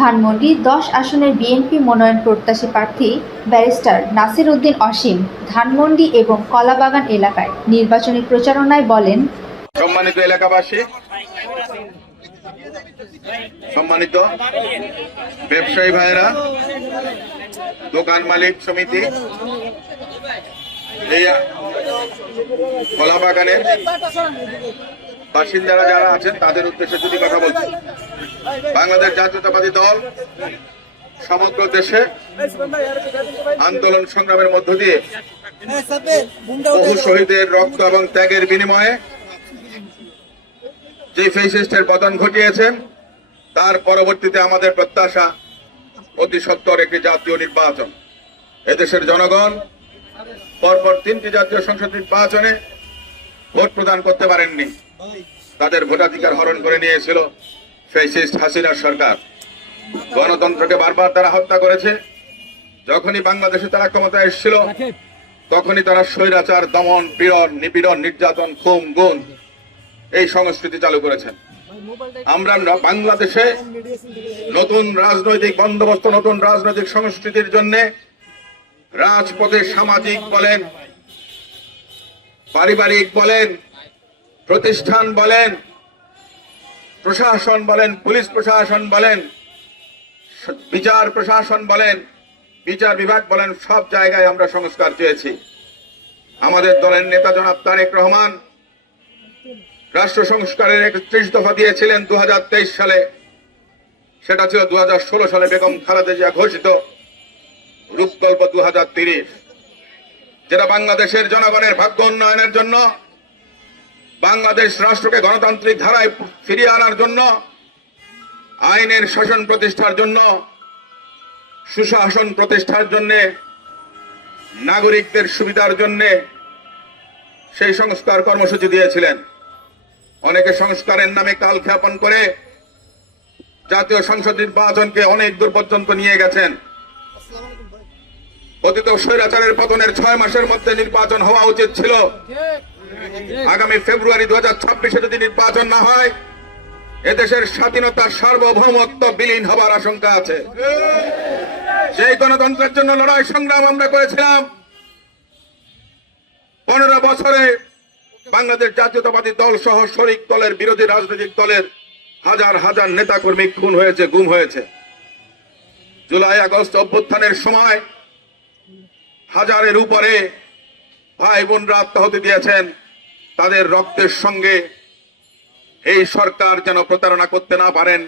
ধানমন্ডি ১০ আসনের বিএনপি মনোনয়ন প্রত্যাশী প্রার্থী ব্যারিস্টার নাসির উদ্দিন অসীম ধানমন্ডি এবং কলাবাগান এলাকায় নির্বাচনী প্রচারণায় বলেন, সম্মানিত এলাকাবাসী, সম্মানিত ব্যবসায়ী ভাইয়েরা, দোকান মালিক সমিতি, এই কলাবাগানের বাসিন্দারা যারা আছেন তাদের উদ্দেশ্যে যদি কথা বলছি, বাংলাদেশ জাতীয়তাবাদী দল সমগ্র দেশে আন্দোলন সংগ্রামের মধ্য দিয়ে বহু শহীদের রক্ত এবং ত্যাগের বিনিময়ে যে ফ্যাসিস্টের পতন ঘটিয়েছেন, তার পরবর্তীতে আমাদের প্রত্যাশা অতি সত্বর একটি জাতীয় নির্বাচন। এদেশের জনগণ পরপর 3টি জাতীয় সংসদ নির্বাচনে ভোট প্রদান করতে পারেননি। তাদের ভোটাধিকার হরণ করে নিয়েছিল ফ্যাসিস্ট হাসিনার সরকার। গণতন্ত্রকে বারবার তারা হত্যা করেছে। যখনই বাংলাদেশে তারা ক্ষমতায় এসেছিল, তখনই তারা স্বৈরাচার, দমন, পীড়ন, নিপীড়ন, নির্যাতন, খুন, গুম এই সংস্কৃতি চালু করেছেন। আমরা বাংলাদেশে নতুন রাজনৈতিক বন্দোবস্ত, নতুন রাজনৈতিক সংস্কৃতির জন্য রাজপথে সামাজিক বলেন, পারিবারিক বলেন, প্রতিষ্ঠান বলেন, প্রশাসন বলেন, পুলিশ প্রশাসন বলেন, বিচার প্রশাসন বলেন, বিচার বিভাগ বলেন, সব জায়গায় আমরা সংস্কার চেয়েছি। আমাদের দলের নেতা জনাব তারেক রহমান রাষ্ট্র সংস্কারের 31 দফা দিয়েছিলেন 2023 সালে। সেটা ছিল 2016 সালে বেগম খালেদা জিয়া ঘোষিত রূপকল্প 2030, যেটা বাংলাদেশের জনগণের ভাগ্য উন্নয়নের জন্য, বাংলাদেশ রাষ্ট্রকে গণতান্ত্রিক ধারায় ফিরিয়ে আনার জন্য, আইনের শাসন প্রতিষ্ঠার জন্য, সুশাসন প্রতিষ্ঠার জন্য, নাগরিকদের সুবিধার জন্য সেই সংস্কার কর্মসূচি দিয়েছিলেন। অনেকে সংস্কারের নামে কালক্ষেপণ করে জাতীয় সংসদ নির্বাচনকে অনেক দূর পর্যন্ত নিয়ে গেছেন। অতীত স্বৈরাচারের পতনের 6 মাসের মধ্যে নির্বাচন হওয়া উচিত ছিল। আগামী ফেব্রুয়ারি 2026-এ যদি নির্বাচন না হয়, এদেশের স্বাধীনতার সার্বভৌমত্ব বিলীন হবার আশঙ্কা আছে। সেই গণতন্ত্রের জন্য লড়াই সংগ্রাম আমরা করেছিলাম। 15 বছরে বাংলাদেশ জাতীয়তাবাদী দল সহ শরিক দলের, বিরোধী রাজনৈতিক দলের হাজার হাজার নেতাকর্মী খুন হয়েছে, গুম হয়েছে। জুলাই আগস্ট অভ্যুত্থানের সময় হাজারের উপরে ভাই বোনরা আত্মাহুতি দিয়েছেন। তাদের রক্তের সঙ্গে এই সরকার যেন প্রতারণা করতে না পারেন,